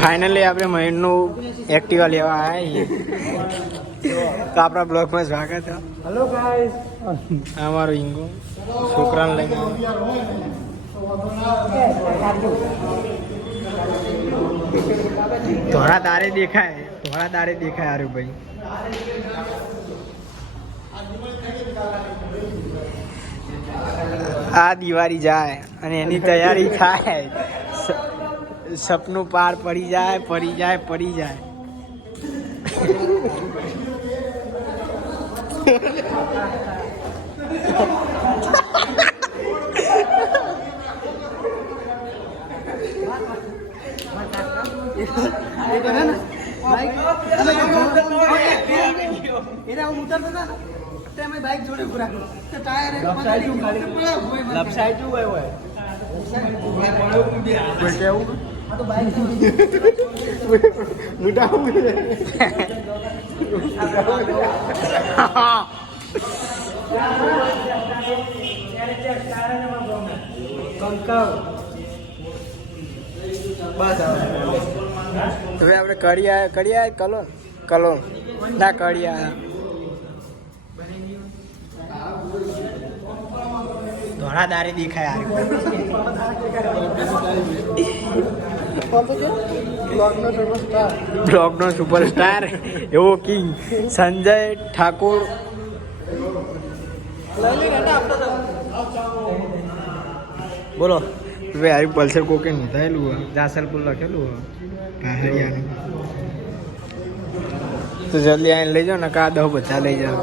Finally આપણે મહિનનું Activa લેવા આવ્યા તો આપણા બ્લોગમાં સ્વાગત છે. હેલો ગાઈસ, અમારો હિંગો છોકરાને લઈને ધોળા તારે દેખાય હારું ભાઈ. આ દિવાળી જાય અને એની તૈયારી થાય. સપનું પાર પડી જાય. બાઈક જોડે ટાયર હવે આપણે કડિયા કલો ના કડિયા ધોળા દારે દેખાય બ્લોગનો સુપરસ્ટાર એવો કિંગ સંજય ઠાકોર. બોલો ભાઈ, હારી પલ્સર કોકે નોંધાયેલું હોય, જાસલપુર લખેલું હોય તો જલ્દી આવીને લઈ જાઓ ને કા 10 બધા લઈ જાઓ.